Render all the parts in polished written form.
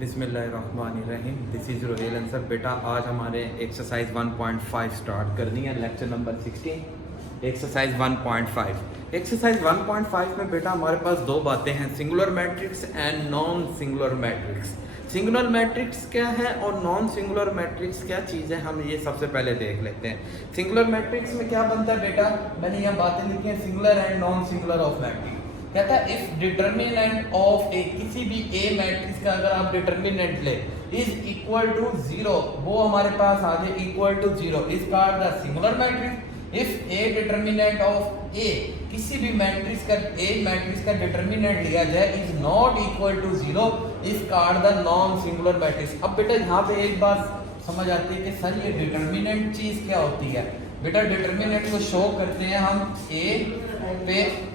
बिस्मिल्लाहिर्रहमानिर्रहीम। This is Rohel Ansar. बेटा आज हमारे एक्सरसाइज 1.5 स्टार्ट करनी है, लेक्चर नंबर 16 एक्सरसाइज 1.5। एक्सरसाइज 1.5 में बेटा हमारे पास दो बातें हैं, singular matrix and non singular matrix. Singular matrix क्या है और नॉन सिंगुलर मैट्रिक्स क्या चीज़ है, हम ये सबसे पहले देख लेते हैं। सिंगुलर मैट्रिक्स में क्या बनता है बेटा, मैंने यहाँ बातें लिखी हैं, singular and non singular of matrix. कहता है इफ डिटर्मिनेंट ऑफ ए, किसी भी ए मैट्रिक्स का अगर आप डिटर्मिनेंट ले इज इक्वल टू 0, वो हमारे पास आ जाए equal to 0 is called the singular matrix. If a determinant of a, किसी भी मैट्रिक्स का ए मैट्रिक्स का डिटर्मिनेंट लिया जाए is not equal to 0 is called the non singular matrix. अब बेटा यहाँ पे एक बात समझ आती है कि सर ये डिटर्मिनेंट चीज क्या होती है। बेटा डिटर्मिनेंट को शो करते हैं हम ए पे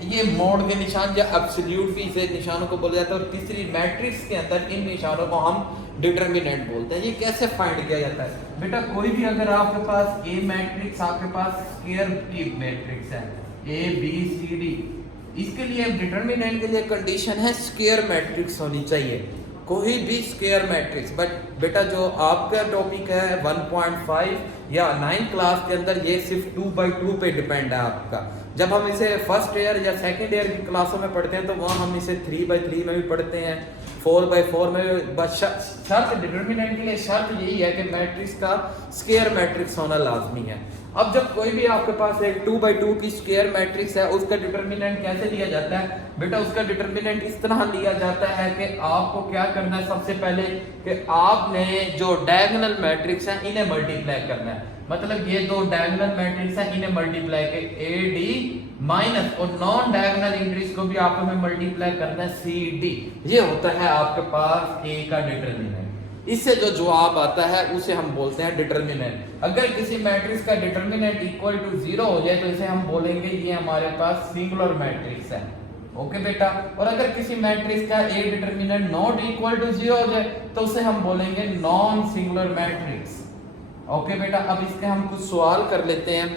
ये मोड के निशान या एब्सोल्यूट भी इसे निशानों को बोला जाता है, और तीसरी मैट्रिक्स के अंदर इन निशानों को हम डिटर्मिनेंट बोलते हैं। ये कैसे फाइंड किया जाता है बेटा, कोई भी अगर आपके पास ए मैट्रिक्स, आपके पास स्क्वायर की मैट्रिक्स है ए बी सी डी, इसके लिए डिटर्मिनेंट के लिए कंडीशन है स्क्वायर मैट्रिक्स होनी चाहिए, कोई भी स्क्वायर मैट्रिक्स। बट बेटा जो आपका टॉपिक है 1.5 या 9 क्लास के अंदर ये सिर्फ 2/2 पे डिपेंड है आपका। जब हम इसे फर्स्ट ईयर या सेकंड ईयर की क्लासों में पढ़ते हैं तो वहाँ हम इसे 3/3 में भी पढ़ते हैं, 4/4 में भी। बस शर्त डिटर्मिनेंट के लिए शर्त यही है कि मैट्रिक्स का स्क्वायर मैट्रिक्स होना लाजमी है। अब जब कोई भी आपके पास एक 2/2 की स्क्वायर मैट्रिक्स है, उसका डिटर्मिनेंट कैसे लिया जाता है बेटा, उसका डिटर्मिनेंट इस तरह लिया जाता है कि आपको क्या करना है, सबसे पहले कि आपने जो डायगोनल मैट्रिक्स है इन्हें मल्टीप्लाई करना है। मतलब ये दो डायगोनल मैट्रिक्स है इन्हें मल्टीप्लाई के ए डी माइनस, और नॉन डायगोनल इंट्रीज को भी आपको में मल्टीप्लाई करना है सी डी। ये होता है आपके पास ए का डिटर्मिनेंट। इससे जो जवाब आता है उसे हम बोलते हैं डिटर्मिनेंट। अगर किसी मैट्रिक्स का डिटर्मिनेंट इक्वल टू 0 हो जाए तो इसे हम बोलेंगे ये हमारे पास सिंगुलर मैट्रिक्स है। ओके बेटा, और अगर किसी मैट्रिक्स का a determinant not equal to 0 हो जाए तो उसे हम बोलेंगे नॉन सिंगुलर मैट्रिक्स। ओके बेटा, अब इसके हम कुछ सवाल कर लेते हैं।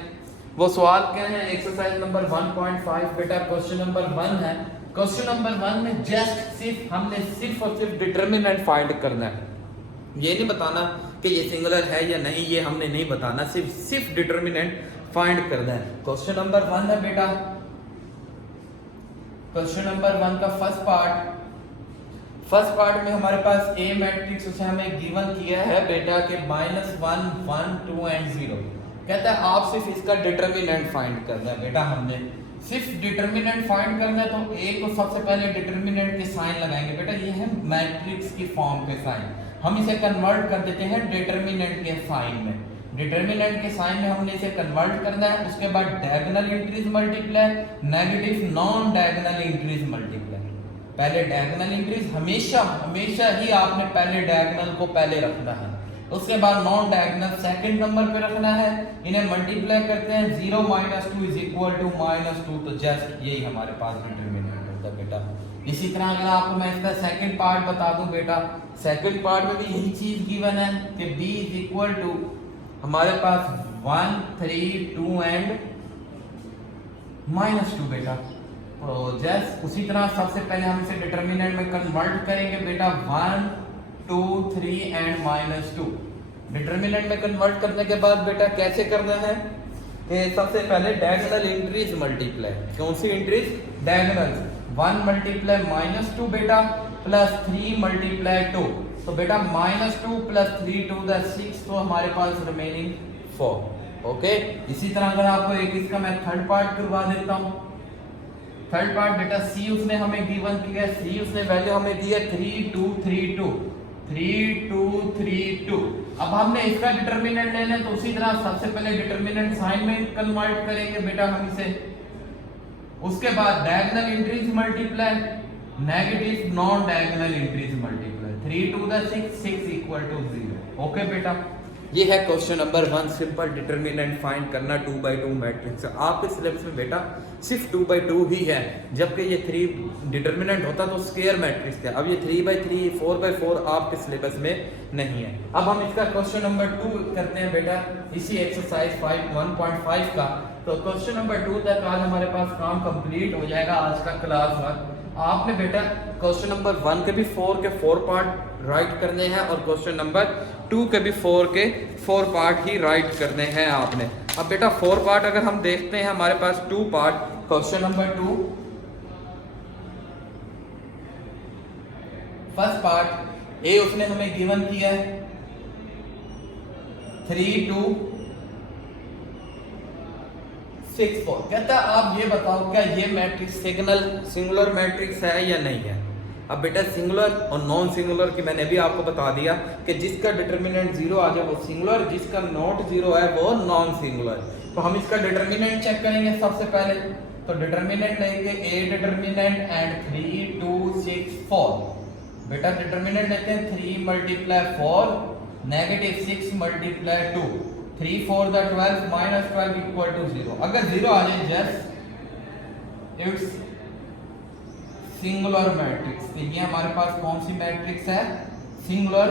वो सवाल क्या है, एक्सरसाइज नंबर 1.5 बेटा क्वेश्चन नंबर 1 है। क्वेश्चन नंबर 1 में जस्ट हमने सिर्फ और सिर्फ डिटर्मिनेंट फाइंड करना है, ये नहीं बताना कि ये सिंगुलर है या नहीं, ये हमने नहीं बताना, सिर्फ डिटर्मिनेंट फाइंड करना है। क्वेश्चन नंबर 1 है बेटा, क्वेश्चन नंबर 1 का फर्स्ट पार्ट में हमारे पास ए मैट्रिक्स उसे हमें गिवन किया है बेटा के -1 1 2 एंड 0। कहता है आप सिर्फ इसका डिटर्मिनेंट फाइंड करना है। बेटा हमने सिर्फ डिटर्मिनेंट फाइंड करना है तो ए को सबसे पहले डिटर्मिनेंट के साइन लगाएंगे। बेटा ये है मैट्रिक्स की फॉर्म के साइन, हम इसे कन्वर्ट कर देते हैं डिटर्मिनेंट के साइन में। डिटर्मिनेंट के साइन में हमने इसे कन्वर्ट करना है। उसके बाद diagonal entries multiply, negative non diagonal entries multiply. पहले डायगोनल एंट्रीज हमेशा ही आपने पहले डायगोनल को पहले रखना है, उसके बाद नॉन डायगोनल सेकंड नंबर पे रखना है। इन्हें मल्टीप्लाई करते हैं, 0 - 2 इज इक्वल टू -2, तो जस्ट यही हमारे पास डिटर्मिनेंट होता है बेटा। इसी तरह अगर आपको मैं इसका सेकंड पार्ट बता दूं बेटा, सेकंड पार्ट में भी यही चीज गिवन है कि b इज इक्वल टू हमारे पास 1 3 2 एंड -2 बेटा। तो जस्ट उसी तरह सबसे पहले हम इसे डिटर्मिनेंट में कन्वर्ट करेंगे बेटा, 1 2 3 एंड -2। डिटर्मिनेंट में कन्वर्ट करने के बाद बेटा कैसे करना है कि सबसे पहले डायगोनल एंट्रीज मल्टीप्लाई। कौन सी एंट्रीज? डायगोनल। 1 मल्टीप्लाई -2 बेटा प्लस 3 मल्टीप्लाई 2, तो बेटा -2 प्लस 3 2 द 6, तो हमारे पास रिमेनिंग 4। ओके, इसी तरह अगर आपको एक इसका मैं थर्ड पार्ट करवा देता हूं। थर्ड पार्ट बेटा सी उसने हमें गिवन किया, सी उसने वैल्यू हमें दी है 3 2 3 2 3 2 3 2। अब हमने इसका डिटर्मिनेंट लेना है तो उसी तरह सबसे पहले डिटर्मिनेंट साइन में कन्वर्ट करेंगे बेटा हम इसे। उसके बाद diagonal entries multiply, negative non diagonal entries multiply, 3 2 the 6 6 equal to 0। Okay बेटा, ये है question number 1, simple determinant find करना 2/2 मैट्रिक्स। आपके सिलेबस में बेटा सिर्फ 2/2 ही है, जबकि ये 3 डिटर्मिनेंट होता तो स्क्वायर मैट्रिक्स था। अब ये 3/3 4/4 आपके सिलेबस में नहीं है। अब हम इसका क्वेश्चन नंबर 2 करते हैं बेटा, इसी एक्सरसाइज 1.5 का। तो क्वेश्चन नंबर 2 तक आज हमारे पास काम कंप्लीट हो जाएगा आज का क्लास वर्क। आपने बेटा क्वेश्चन नंबर 1 के भी 4 के 4 पार्ट राइट करने हैं और क्वेश्चन नंबर 2 के भी 4 के 4 पार्ट ही राइट करने हैं आपने। अब बेटा 4 पार्ट अगर हम देखते हैं, हमारे पास 2 part. Question number 2 first part A उसने हमें गिवन किया है 3 2 6 4। कहता है आप ये बताओ क्या ये मैट्रिक्स सिंगुलर मैट्रिक्स है या नहीं है। अब बेटा सिंगुलर और नॉन सिंगुलर की मैंने भी आपको बता दिया कि जिसका डिटरमिनेंट 0 आ जाए वो सिंगुलर, जिसका नॉट 0 है वो नॉन सिंगुलर। तो हम इसका डिटरमिनेंट चेक करेंगे सबसे पहले। तो डिटरमिनेंट लेंगे ए डिटरमिनेंट एंड 3 2 6 4। बेटा डिटरमिनेंट लेते हैं 3 multiply 4 negative 6 multiply 2 3 4 the 12 minus 12 equal to 0। अगर 0 आ जाए जस्ट इट्स सिंगुलर मैट्रिक्स। तो ये हमारे पास कौन सी मैट्रिक्स है, सिंगुलर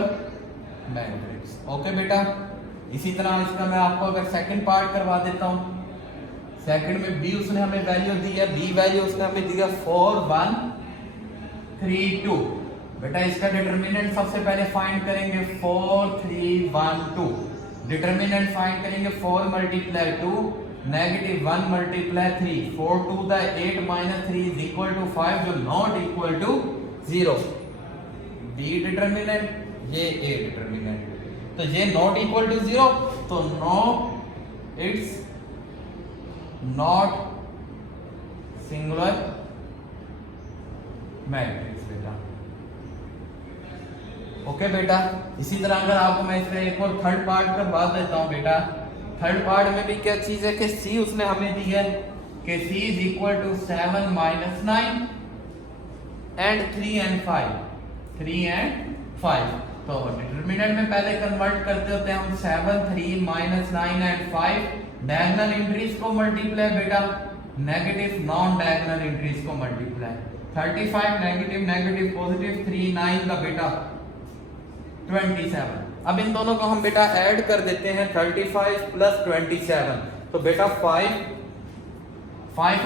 मैट्रिक्स। ओके बेटा, इसी तरह इसका मैं आपको अगर सेकंड पार्ट करवा देता हूं। सेकंड में बी उसने हमें वैल्यू दी है, बी वैल्यू उसने हमें दिया 4 1 3 2। बेटा इसका डिटरमिनेंट सबसे पहले फाइंड करेंगे 4 3 1 2। डिटरमिनेंट फाइंड करेंगे 4 multiply 2 negative 1 multiply 3 4 2 the 8 minus 3 is equal to 5 जो not equal to 0। B determinant ये ए डिटरमिनेंट। तो ये नॉट इक्वल टू 0 तो no it's not singular matrix बेटा। ओके बेटा, इसी तरह अगर आपको मैं इसका एक और थर्ड पार्ट करवा देता हूं बेटा। थर्ड पार्ट में भी क्या चीज है कि सी उसने हमें दी है कि c is equal to 7 minus 9 and 3 and 5 3 and 5। तो डिटरमिनेंट में पहले कन्वर्ट करते होते हैं हम 7 3 माइनस 9 एंड 5। डायगोनल एंट्रीज को मल्टीप्लाई बेटा, नेगेटिव नॉन डायगोनल एंट्रीज को मल्टीप्लाई। 35 नेगेटिव नेगेटिव पॉजिटिव 3 9 का बेटा 27। अब इन दोनों को हम बेटा ऐड कर देते हैं 35 प्लस 27। तो बेटा 5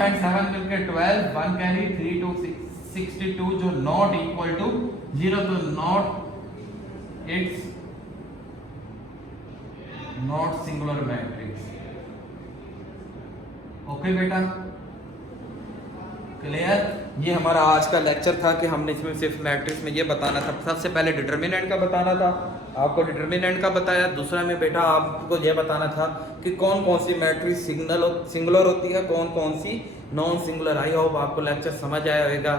एंड 7 मिलकर 12 1 कैरी 3 2 62 जो नॉट इक्वल टू 0। तो not it's not singular matrix. Okay बेटा, क्लियर। ये हमारा आज का लेक्चर था कि हमने इसमें सिर्फ मैट्रिक्स में ये बताना था। सबसे पहले डिटरमिनेंट का बताना था, आपको डिटरमिनेंट का बताया। दूसरा में बेटा आपको ये बताना था कि कौन कौन सी मैट्रिक्स सिंगुलर होती है, कौन कौन सी नॉन सिंगुलर। आई होप आपको लेक्चर समझ आया होगा।